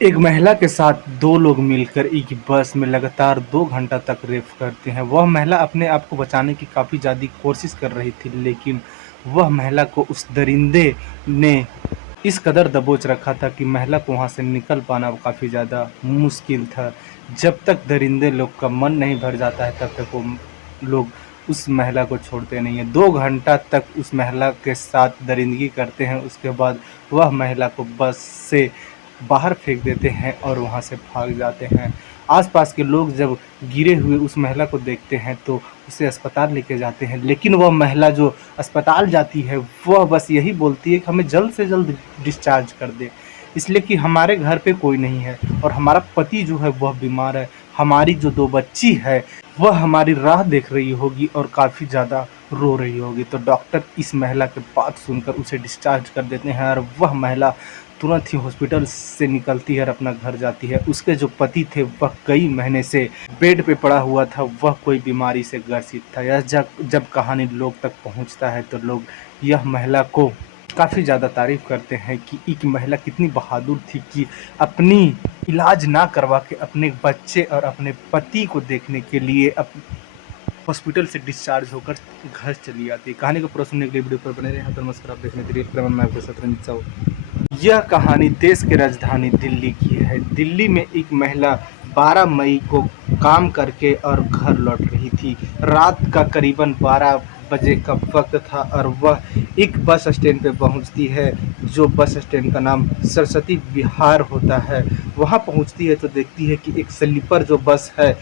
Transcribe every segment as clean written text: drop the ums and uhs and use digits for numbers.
एक महिला के साथ 2 लोग मिलकर एक बस में लगातार 2 घंटा तक रेप करते हैं। वह महिला अपने आप को बचाने की काफ़ी ज़्यादा कोशिश कर रही थी, लेकिन वह महिला को उस दरिंदे ने इस कदर दबोच रखा था कि महिला को वहाँ से निकल पाना काफ़ी ज़्यादा मुश्किल था। जब तक दरिंदे लोग का मन नहीं भर जाता है, तब तक वो लोग उस महिला को छोड़ते नहीं हैं। 2 घंटा तक उस महिला के साथ दरिंदगी करते हैं, उसके बाद वह महिला को बस से बाहर फेंक देते हैं और वहाँ से भाग जाते हैं। आस-पास के लोग जब गिरे हुए उस महिला को देखते हैं तो उसे अस्पताल लेके जाते हैं, लेकिन वह महिला जो अस्पताल जाती है वह बस यही बोलती है कि हमें जल्द से जल्द डिस्चार्ज कर दें, इसलिए कि हमारे घर पे कोई नहीं है और हमारा पति जो है वह बीमार है। हमारी जो 2 बच्ची है वह हमारी राह देख रही होगी और काफ़ी ज़्यादा रो रही होगी। तो डॉक्टर इस महिला की बात सुनकर उसे डिस्चार्ज कर देते हैं और वह महिला तुरंत ही हॉस्पिटल से निकलती है और अपना घर जाती है। उसके जो पति थे वह कई महीने से बेड पे पड़ा हुआ था, वह कोई बीमारी से ग्रसित था। यह जब जब कहानी लोग तक पहुंचता है तो लोग यह महिला को काफ़ी ज़्यादा तारीफ़ करते हैं कि एक महिला कितनी बहादुर थी कि अपनी इलाज ना करवा के अपने बच्चे और अपने पति को देखने के लिए हॉस्पिटल से डिस्चार्ज होकर घर चली आती है। कहानी को पूरा सुनने के लिए वीडियो पर बने रहें। तो नमस्कार, आप देखने के लिए मैं आपके साथ रंजित साहू। यह कहानी देश की राजधानी दिल्ली की है। दिल्ली में एक महिला 12 मई को काम करके और घर लौट रही थी। रात का करीबन 12 बजे का वक्त था और वह एक बस स्टैंड पे पहुंचती है, जो बस स्टैंड का नाम सरस्वती विहार होता है। वहां पहुंचती है तो देखती है कि एक स्लीपर जो बस है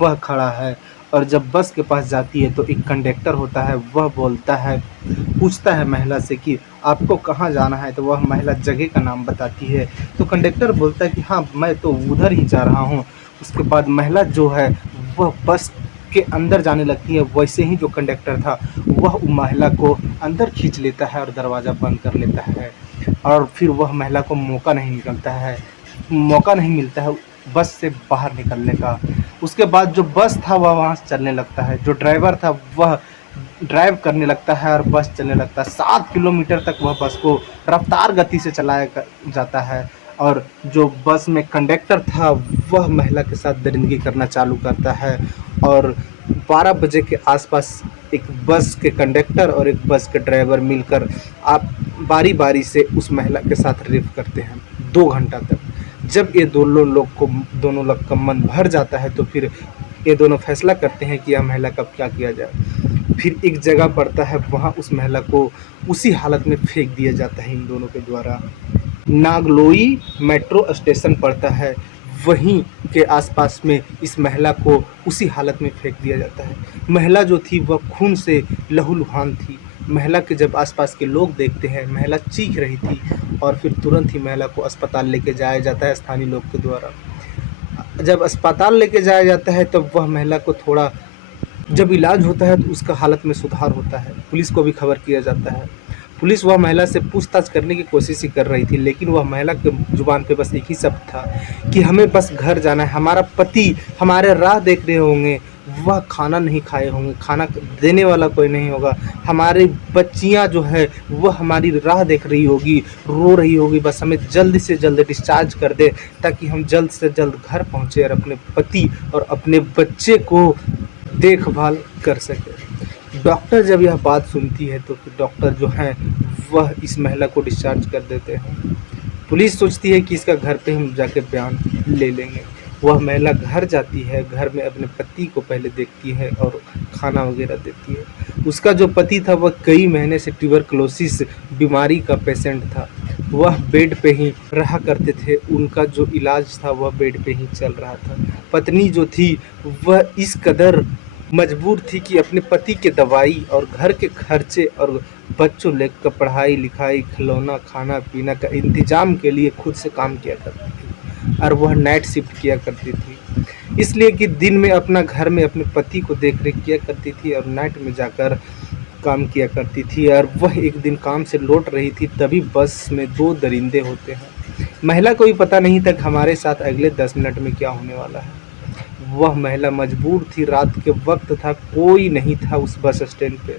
वह खड़ा है और जब बस के पास जाती है तो एक कंडक्टर होता है, वह बोलता है, पूछता है महिला से कि आपको कहाँ जाना है, तो वह महिला जगह का नाम बताती है। तो कंडक्टर बोलता है कि हाँ, मैं तो उधर ही जा रहा हूँ। उसके बाद महिला जो है वह बस के अंदर जाने लगती है। वैसे ही जो कंडक्टर था वह महिला को अंदर खींच लेता है और दरवाज़ा बंद कर लेता है और फिर वह महिला को मौका नहीं मिलता है बस से बाहर निकलने का। उसके बाद जो बस था वह वहाँ से चलने लगता है। जो ड्राइवर था वह ड्राइव करने लगता है और बस चलने लगता है। 7 किलोमीटर तक वह बस को रफ्तार गति से चलाया जाता है और जो बस में कंडक्टर था वह महिला के साथ दरिंदगी करना चालू करता है और 12 बजे के आसपास एक बस के कंडक्टर और एक बस के ड्राइवर मिलकर आप बारी-बारी से उस महिला के साथ रेप करते हैं 2 घंटा तक। जब ये दोनों लोग का मन भर जाता है तो फिर ये दोनों फैसला करते हैं कि यह महिला का क्या किया जाए। फिर एक जगह पड़ता है, वहाँ उस महिला को उसी हालत में फेंक दिया जाता है इन दोनों के द्वारा। नागलोई मेट्रो स्टेशन पड़ता है, वहीं के आसपास में इस महिला को उसी हालत में फेंक दिया जाता है। महिला जो थी वह खून से लहूलुहान थी। महिला के जब आसपास के लोग देखते हैं, महिला चीख रही थी और फिर तुरंत ही महिला को अस्पताल लेके जाया जाता है स्थानीय लोग के द्वारा। जब अस्पताल लेके जाया जाता है तब वह महिला को थोड़ा जब इलाज होता है तो उसका हालत में सुधार होता है। पुलिस को भी खबर किया जाता है। पुलिस वह महिला से पूछताछ करने की कोशिश ही कर रही थी, लेकिन वह महिला के ज़ुबान पे बस एक ही शब्द था कि हमें बस घर जाना है, हमारा पति हमारे राह देख रहे होंगे, वह खाना नहीं खाए होंगे, खाना देने वाला कोई नहीं होगा, हमारी बच्चियाँ जो है वह हमारी राह देख रही होगी, रो रही होगी, बस हमें जल्द से जल्द डिस्चार्ज कर दे ताकि हम जल्द से जल्द घर पहुँचे और अपने पति और अपने बच्चे को देखभाल कर सके। डॉक्टर जब यह बात सुनती है तो फिर डॉक्टर जो हैं वह इस महिला को डिस्चार्ज कर देते हैं। पुलिस सोचती है कि इसका घर पे हम जाके बयान ले लेंगे। वह महिला घर जाती है, घर में अपने पति को पहले देखती है और खाना वगैरह देती है। उसका जो पति था वह कई महीने से ट्यूबरकुलोसिस बीमारी का पेशेंट था। वह बेड पे ही रहा करते थे, उनका जो इलाज था वह बेड पे ही चल रहा था। पत्नी जो थी वह इस कदर मजबूर थी कि अपने पति के दवाई और घर के खर्चे और बच्चों लेकर पढ़ाई लिखाई, खिलौना, खाना पीना का इंतजाम के लिए खुद से काम किया करती थी और वह नाइट शिफ्ट किया करती थी, इसलिए कि दिन में अपना घर में अपने पति को देख रेख किया करती थी और नाइट में जाकर काम किया करती थी। और वह एक दिन काम से लौट रही थी, तभी बस में 2 दरिंदे होते हैं। महिला को भी पता नहीं था कि हमारे साथ अगले 10 मिनट में क्या होने वाला है। वह महिला मजबूर थी, रात के वक्त था, कोई नहीं था उस बस स्टैंड पे,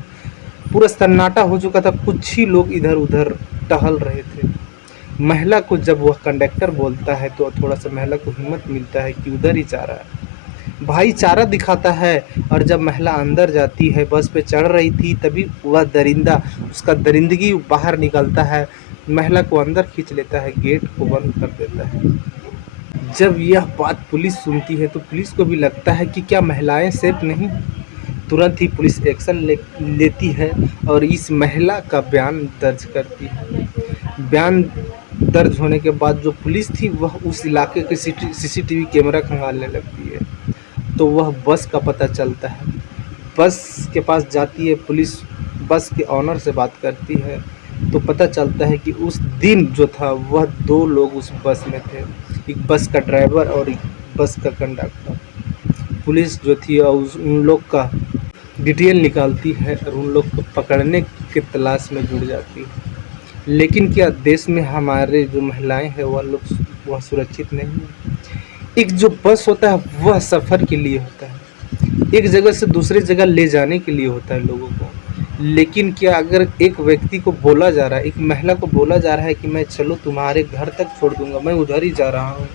पूरा सन्नाटा हो चुका था, कुछ ही लोग इधर उधर टहल रहे थे। महिला को जब वह कंडक्टर बोलता है तो थोड़ा सा महिला को हिम्मत मिलता है कि उधर ही जा रहा है, भाईचारा दिखाता है। और जब महिला अंदर जाती है, बस पे चढ़ रही थी, तभी वह दरिंदा, उसका दरिंदगी बाहर निकलता है, महिला को अंदर खींच लेता है, गेट को बंद कर देता है। जब यह बात पुलिस सुनती है तो पुलिस को भी लगता है कि क्या महिलाएं सेफ नहीं। तुरंत ही पुलिस एक्शन लेती है और इस महिला का बयान दर्ज करती है। बयान दर्ज होने के बाद जो पुलिस थी वह उस इलाके के सीसीटीवी कैमरा खंगालने लगती है। तो वह बस का पता चलता है, बस के पास जाती है पुलिस, बस के ऑनर से बात करती है तो पता चलता है कि उस दिन जो था वह 2 लोग उस बस में थे, एक बस का ड्राइवर और एक बस का कंडक्टर। पुलिस जो थी उन लोग का डिटेल निकालती है और उन लोग को पकड़ने की तलाश में जुट जाती है। लेकिन क्या देश में हमारे जो महिलाएं हैं वह सुरक्षित नहीं है। एक जो बस होता है वह सफ़र के लिए होता है, एक जगह से दूसरी जगह ले जाने के लिए होता है लोगों को। लेकिन क्या अगर एक व्यक्ति को बोला जा रहा है, एक महिला को बोला जा रहा है कि मैं चलो तुम्हारे घर तक छोड़ दूंगा, मैं उधर ही जा रहा हूँ,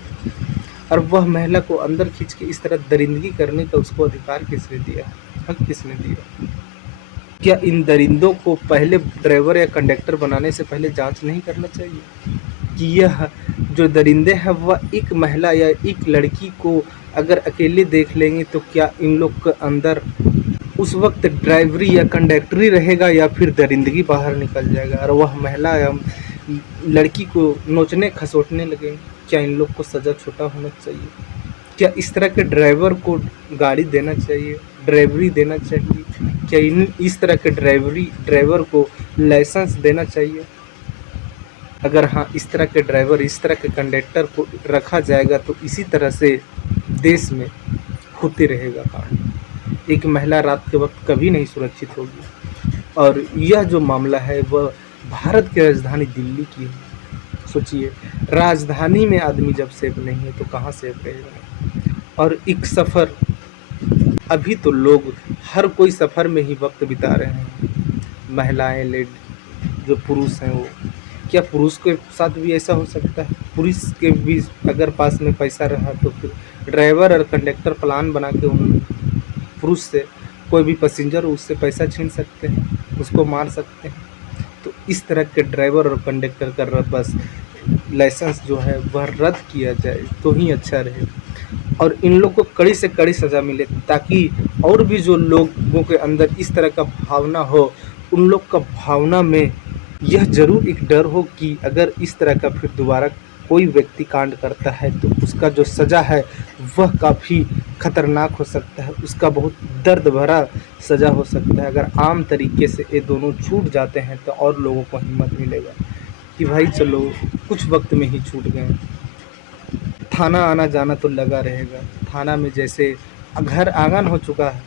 और वह महिला को अंदर खींच के इस तरह दरिंदगी करने का उसको अधिकार किसने दिया, हक किसने दिया? क्या इन दरिंदों को पहले ड्राइवर या कंडक्टर बनाने से पहले जांच नहीं करना चाहिए कि यह जो दरिंदे हैं वह एक महिला या एक लड़की को अगर अकेले देख लेंगे तो क्या इन लोग के अंदर उस वक्त ड्राइवरी या कंडक्टरी रहेगा या फिर दरिंदगी बाहर निकल जाएगा और वह महिला या लड़की को नोचने खसोटने लगेंगे? क्या इन लोग को सज़ा छोटा होना चाहिए? क्या इस तरह के ड्राइवर को गाड़ी देना चाहिए, ड्राइवरी देना चाहिए? क्या इस तरह के ड्राइवर को लाइसेंस देना चाहिए? अगर हाँ, इस तरह के ड्राइवर, इस तरह के कंडक्टर को रखा जाएगा तो इसी तरह से देश में होते रहेगा कांड। एक महिला रात के वक्त कभी नहीं सुरक्षित होगी। और यह जो मामला है वह भारत की राजधानी दिल्ली की है। सोचिए, राजधानी में आदमी जब सेफ नहीं है तो कहाँ सेफ रहेगा? और एक सफ़र, अभी तो लोग हर कोई सफ़र में ही वक्त बिता रहे हैं, महिलाएं, जो पुरुष हैं वो। क्या पुरुष के साथ भी ऐसा हो सकता है? पुरुष के भी अगर पास में पैसा रहा तो फिर ड्राइवर और कंडक्टर प्लान बना के उन पुरुष से, कोई भी पैसेंजर उससे पैसा छीन सकते हैं, उसको मार सकते हैं। तो इस तरह के ड्राइवर और कंडक्टर का बस लाइसेंस जो है वह रद्द किया जाए तो ही अच्छा रहे और इन लोग को कड़ी से कड़ी सज़ा मिले, ताकि और भी जो लोगों के अंदर इस तरह का भावना हो, उन लोग का भावना में यह ज़रूर एक डर हो कि अगर इस तरह का फिर दोबारा कोई व्यक्ति कांड करता है तो उसका जो सज़ा है वह काफ़ी खतरनाक हो सकता है, उसका बहुत दर्द भरा सज़ा हो सकता है। अगर आम तरीके से ये दोनों छूट जाते हैं तो और लोगों को हिम्मत मिलेगा कि भाई चलो कुछ वक्त में ही छूट गए। थाना आना जाना तो लगा रहेगा, थाना में जैसे घर आंगन हो चुका है,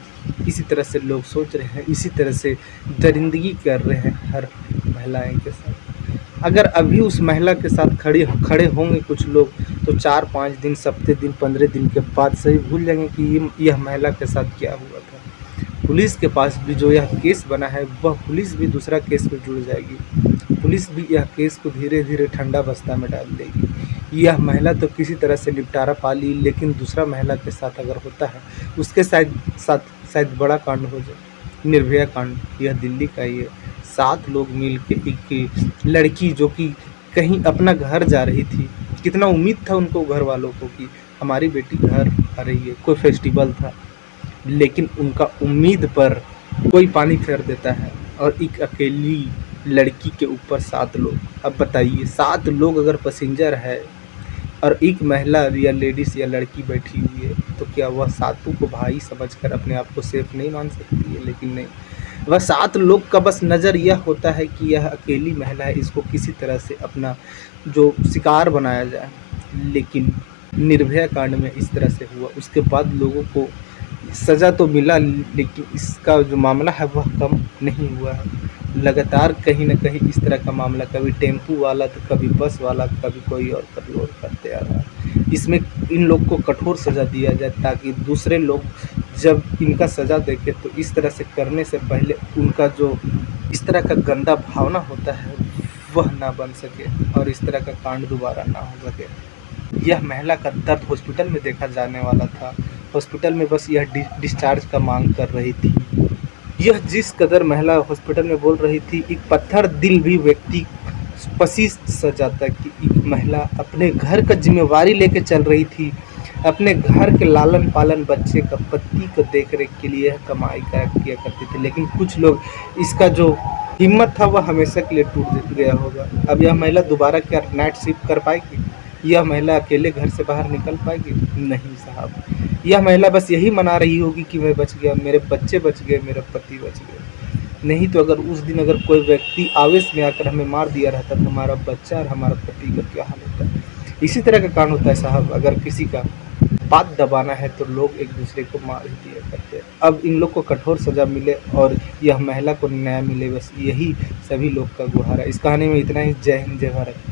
इसी तरह से लोग सोच रहे हैं, इसी तरह से दरिंदगी कर रहे हैं हर महिलाएं के साथ। अगर अभी उस महिला के साथ खड़े होंगे कुछ लोग तो 4-5 दिन, सप्ताह दिन, 15 दिन के बाद से ही भूल जाएंगे कि यह महिला के साथ क्या हुआ था। पुलिस के पास भी जो यह केस बना है वह पुलिस भी दूसरा केस में जुड़ जाएगी, पुलिस भी यह केस को धीरे धीरे ठंडा बस्ता में डाल देगी। यह महिला तो किसी तरह से निपटारा पा ली, लेकिन दूसरा महिला के साथ अगर होता है उसके शायद बड़ा कांड हो जाए। निर्भया कांड यह दिल्ली का ही है। 7 लोग मिल के एक लड़की जो कि कहीं अपना घर जा रही थी, कितना उम्मीद था उनको घर वालों को कि हमारी बेटी घर आ रही है, कोई फेस्टिवल था, लेकिन उनका उम्मीद पर कोई पानी फेर देता है और एक अकेली लड़की के ऊपर 7 लोग। अब बताइए, 7 लोग अगर पैसेंजर है और एक महिला या लेडीज़ या लड़की बैठी हुई है तो क्या वह 7 को भाई समझकर अपने आप को सेफ नहीं मान सकती है? लेकिन नहीं, वह 7 लोग का बस नज़र यह होता है कि यह अकेली महिला है, इसको किसी तरह से अपना जो शिकार बनाया जाए। लेकिन निर्भया कांड में इस तरह से हुआ, उसके बाद लोगों को सज़ा तो मिला, लेकिन इसका जो मामला है वह कम नहीं हुआ है। लगातार कहीं न कहीं इस तरह का मामला, कभी टेम्पू वाला तो कभी बस वाला, कभी कोई और करते आ रहा है। इसमें इन लोग को कठोर सज़ा दिया जाए ताकि दूसरे लोग जब इनका सज़ा देखें तो इस तरह से करने से पहले उनका जो इस तरह का गंदा भावना होता है वह ना बन सके और इस तरह का कांड दोबारा ना हो सके। यह महिला का दर्द हॉस्पिटल में देखा जाने वाला था। हॉस्पिटल में बस यह डिस्चार्ज का मांग कर रही थी। यह जिस कदर महिला हॉस्पिटल में बोल रही थी, एक पत्थर दिल भी व्यक्ति पसीज सा जाता कि एक महिला अपने घर का जिम्मेवारी लेके चल रही थी, अपने घर के लालन पालन, बच्चे का, पति को देख रेख के लिए कमाई किया करती थी। लेकिन कुछ लोग, इसका जो हिम्मत था वह हमेशा के लिए टूट गया होगा। अब यह महिला दोबारा क्या नाइट शिफ्ट कर पाएगी? यह महिला अकेले घर से बाहर निकल पाएगी? नहीं साहब। यह महिला बस यही मना रही होगी कि मैं बच गया, मेरे बच्चे बच गए, मेरा पति बच गया। नहीं तो अगर उस दिन अगर कोई व्यक्ति आवेश में आकर हमें मार दिया रहता तो हमारा बच्चा और हमारा पति का क्या हाल होता। इसी तरह का कांड होता है साहब। अगर किसी का बात दबाना है तो लोग एक दूसरे को मार ही दिया करते हैं। अब इन लोग को कठोर सजा मिले और यह महिला को न्याय मिले, बस यही सभी लोग का गुहार है। इस कहानी में इतना ही। जय हिंद, जय भारत।